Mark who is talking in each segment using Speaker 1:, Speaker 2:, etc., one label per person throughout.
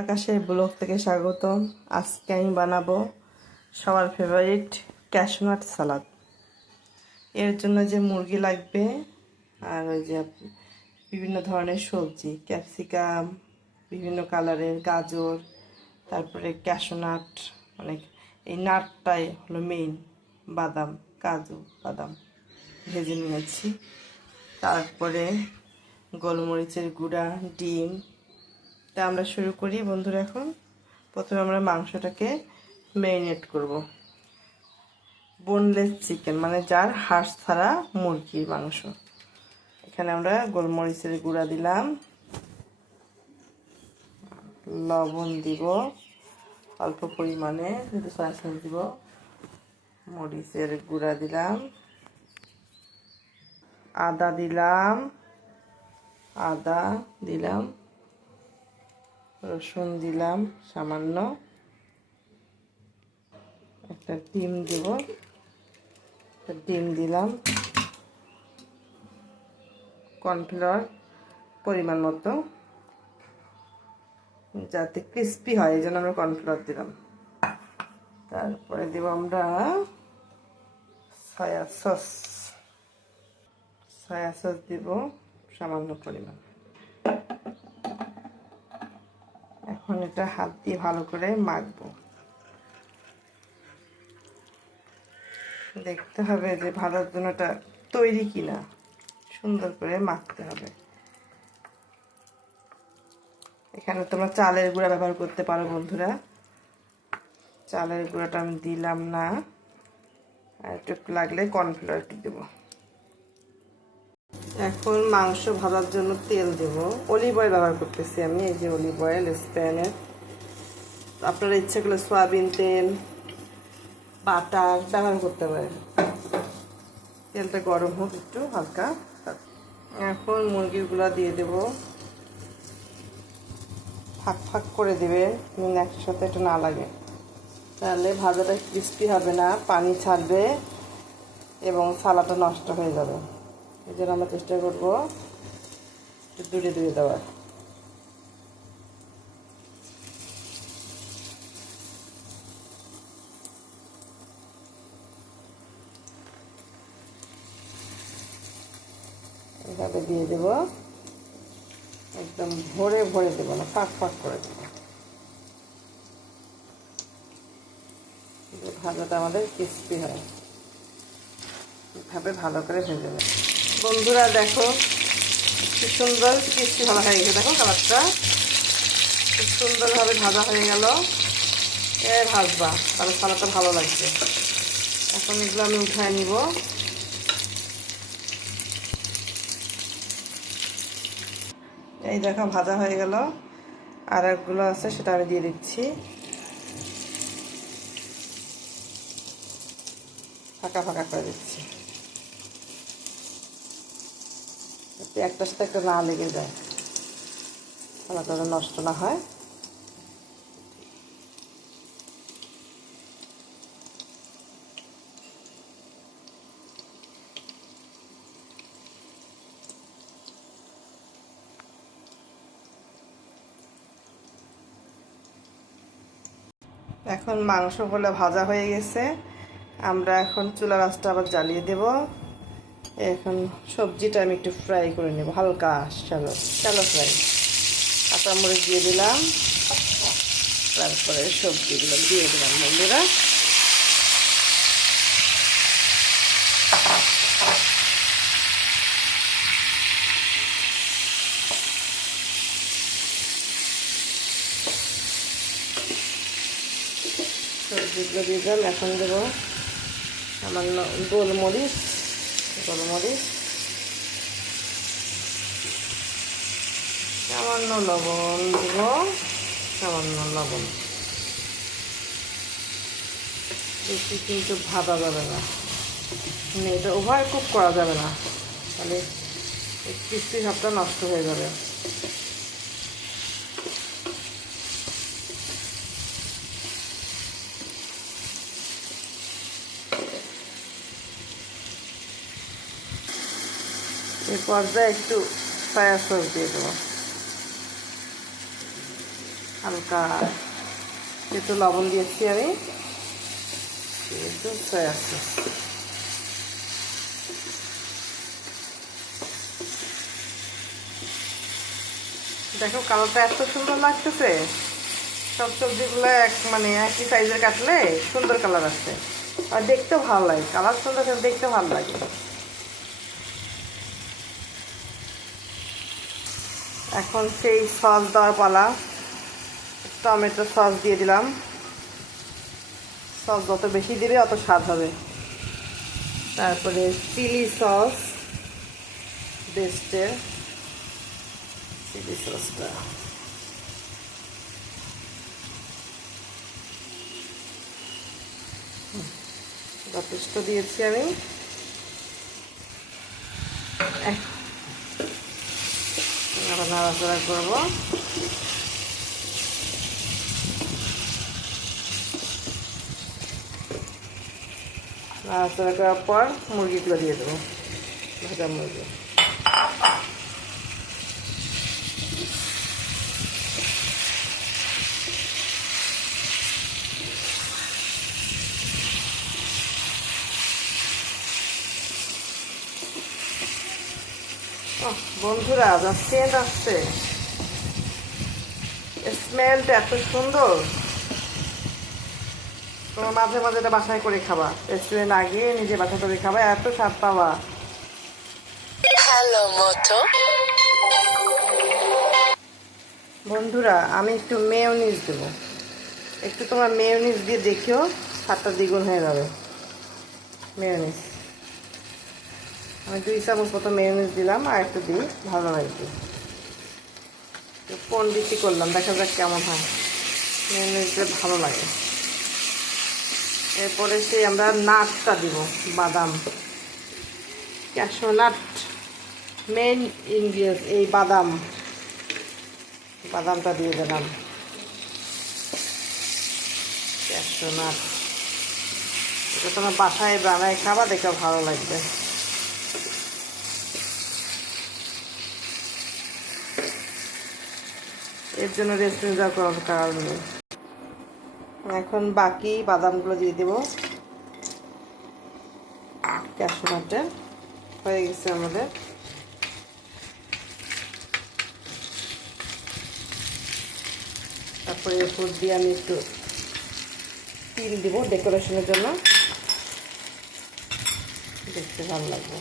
Speaker 1: আকাশের ব্লগ থেকে স্বাগতম। আজকে আমি বানাবো সবার ফেভারিট ক্যাশনাট সালাদ এর জন্য যে মুরগি লাগবে, আর ওই যে বিভিন্ন ধরনের সবজি ক্যাপসিকাম বিভিন্ন কালারের গাজর, তারপরে ক্যাশনাট মানে এই নাটটাই হলো মেইন বাদাম, কাজু বাদাম ভেজে নিয়েছি। তারপরে গোলমরিচের গুঁড়া, ডিম তা আমরা শুরু করি। বন্ধুরা, এখন প্রথমে আমরা মাংসটাকে ম্যারিনেট করব। বোনলেস চিকেন মানে যার হাঁস ছাড়া মুরগির মাংস। এখানে আমরা গোলমরিচের গুঁড়া দিলাম। লবণ দিব। অল্প পরিমাণে একটু সয়া সস দিব, মরিচের গুঁড়া দিলাম। আদা দিলাম। আদা দিলাম। রসুন দিলাম, সামান্য। একটা ডিম দেব। একটা ডিম দিলাম। কর্নফ্লাওয়ার পরিমাণ মতো। যাতে ক্রিস্পি হয়, এই জন্য আমরা কর্নফ্লাওয়ার দিলাম। তারপরে দেব আমরা সয়া সস সয়া সস দিব সামান্য পরিমাণ। এখন এটা হাত দিয়ে ভালো করে মাখবো। দেখতে হবে যে ভালোর জন্য এটা তৈরি কিনা। সুন্দর করে মাখতে হবে। এখানে তোমরা চালের গুঁড়া ব্যবহার করতে পারো বন্ধুরা। চালের গুঁড়াটা আমি দিলাম না। আর একটু লাগলে কর্নফ্লাওয়ার একটু দেবো। এখন মাংস ভাজার জন্য তেল দেব। অলিভ অয়েল ব্যবহার করতেছি আমি, এই যে অলিভ অয়েল স্প্যানের আপনারা ইচ্ছে করলে সয়াবিন তেল, বাটার ব্যবহার করতে পারেন। তেলটা গরম হোক একটু, হালকা। এখন মুরগিগুলো দিয়ে দেব। ফাঁক ফাঁক করে দেবেন একসাথে একটু না লাগে। তাহলে ভাজাটা ক্রিস্পি হবে না, পানি ছাড়বে এবং সালাটা নষ্ট হয়ে যাবে। এই জন্য আমরা চেষ্টা করব দূরে দূরে দেওয়ার। এভাবে দিয়ে দেব। একদম ভরে ভরে দেবো না, ফাঁক ফাঁক করে দেবো। ভাজাটা আমাদের ক্রিস্পি হয়। এভাবে ভালো করে ভেজে নেব। বন্ধুরা দেখো, কি সুন্দর ক্রিস্পি ভালো হয়ে গেছে। দেখো কালারটা, খুব সুন্দরভাবে ভাজা হয়ে গেল। এ ভাজবা, তাহলে সালাটা ভালো লাগছে এখন এগুলো আমি উঠায় নিব। এই দেখো, ভাজা হয়ে গেল। আর একগুলো আছে, সেটা আমি দিয়ে দিচ্ছি। ফাঁকা ফাঁকা করে দিচ্ছি। একটার সাথে একটা না লেগে যায়। খানাটা নষ্ট না হয়। এখন মাংসগুলো ভাজা হয়ে গেছে। আমরা এখন চুলা রাসটা আবার জ্বালিয়ে দেব। এখন সবজিটা আমি একটু ফ্রাই করে নেব, হালকা শ্যালো শ্যালো ফ্রাই কাঁচামরিচ দিয়ে দিলাম। তারপরে সবজিগুলো দিয়ে দিলাম, বন্ধুরা। সবজিগুলো দিয়ে দিলাম, এখন দেবো সামান্য গোলমরিচ। গোলমরিচ, সামান্য লবণ দিব, সামান্য লবণ। বেশি কিন্তু ভাজা যাবে না। মানে এটা ওভার কুক করা যাবে না। তাহলে ক্রিস্পি ভাবটা নষ্ট হয়ে যাবে। এই পর্যায়ে একটু সয়া সস দিয়ে দেবো। হালকা একটু লবণ দিয়েছি আমি। একটু সয়া সস। দেখো কালারটা এত সুন্দর লাগতেছে। সব সবজিগুলো এক মানে একই সাইজের কাটলে সুন্দর কালার আসছে আর দেখতেও ভালো লাগে। কালার সুন্দর দেখতে ভালো লাগে। এখন সেই সস দেওয়ার পালা। টমেটো সস দিয়ে দিলাম। সস যত বেশি দিবে, অত স্বাদ হবে। তারপরে চিলি সস, বেস্টের চিলি সসটা। যথেষ্ট দিয়েছি আমি। আবার নাড়াচাড়া করব। নাড়াচাড়া করার পর মুরগিগুলো দিয়ে দেবো ভাজা মুরগি। বন্ধুরা যা সেন্ট আসছে। স্মেলটা এত সুন্দর। তোমার মাঝে মাঝে এটা বাসায় করে খাবা। রেস্টুরেন্ট আগে নিজে বাসা করে খাবা এত স্বাদ পাবা।
Speaker 2: Hello, Moto.
Speaker 1: বন্ধুরা আমি একটু মেয়নিজ দেবো। একটু তোমার মেয়নিজ দিয়ে দেখিও স্বাদটা দ্বিগুণ হয়ে যাবে। মেয়নিজ আমি দুই চামচ মতো মেয়নিজ দিলাম আর একটু দিই, ভালো লাগবে পন্ডিতি করলাম, দেখা যাক কেমন হয়। মেয়নিজ দিয়ে ভালো লাগে। এরপরে সেই আমরা নাটটা দিব, বাদাম। ক্যাশো নাট মেন ইনগ্রিডিয়েন্টস এই বাদাম। বাদামটা দিয়ে দিলাম। Cashew nut. এটা তোমার বাসায় বানায় খাবা দেখে ভালো লাগবে। এর জন্য রেস্টুরেন্ট যাওয়ার কোনো কারণ নেই। এখন বাকি বাদামগুলো দিয়ে দেবো। ক্যাশো নাটের হয়ে গেছে আমাদের। তারপরে এরপর দিয়ে আমি একটু তিল দিব ডেকোরেশনের জন্য। দেখতে ভালো লাগবে।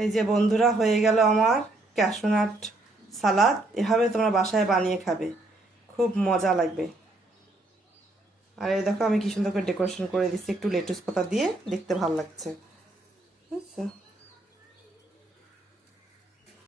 Speaker 1: এই যে বন্ধুরা, হয়ে গেল আমার ক্যাশোনাট সালাদ এভাবে তোমরা বাসায় বানিয়ে খাবে। খুব মজা লাগবে। আর এই দেখো, আমি কি সুন্দর করে ডেকোরেশন করে দিচ্ছি, একটু লেটুস পাতা দিয়ে। দেখতে ভালো লাগছে।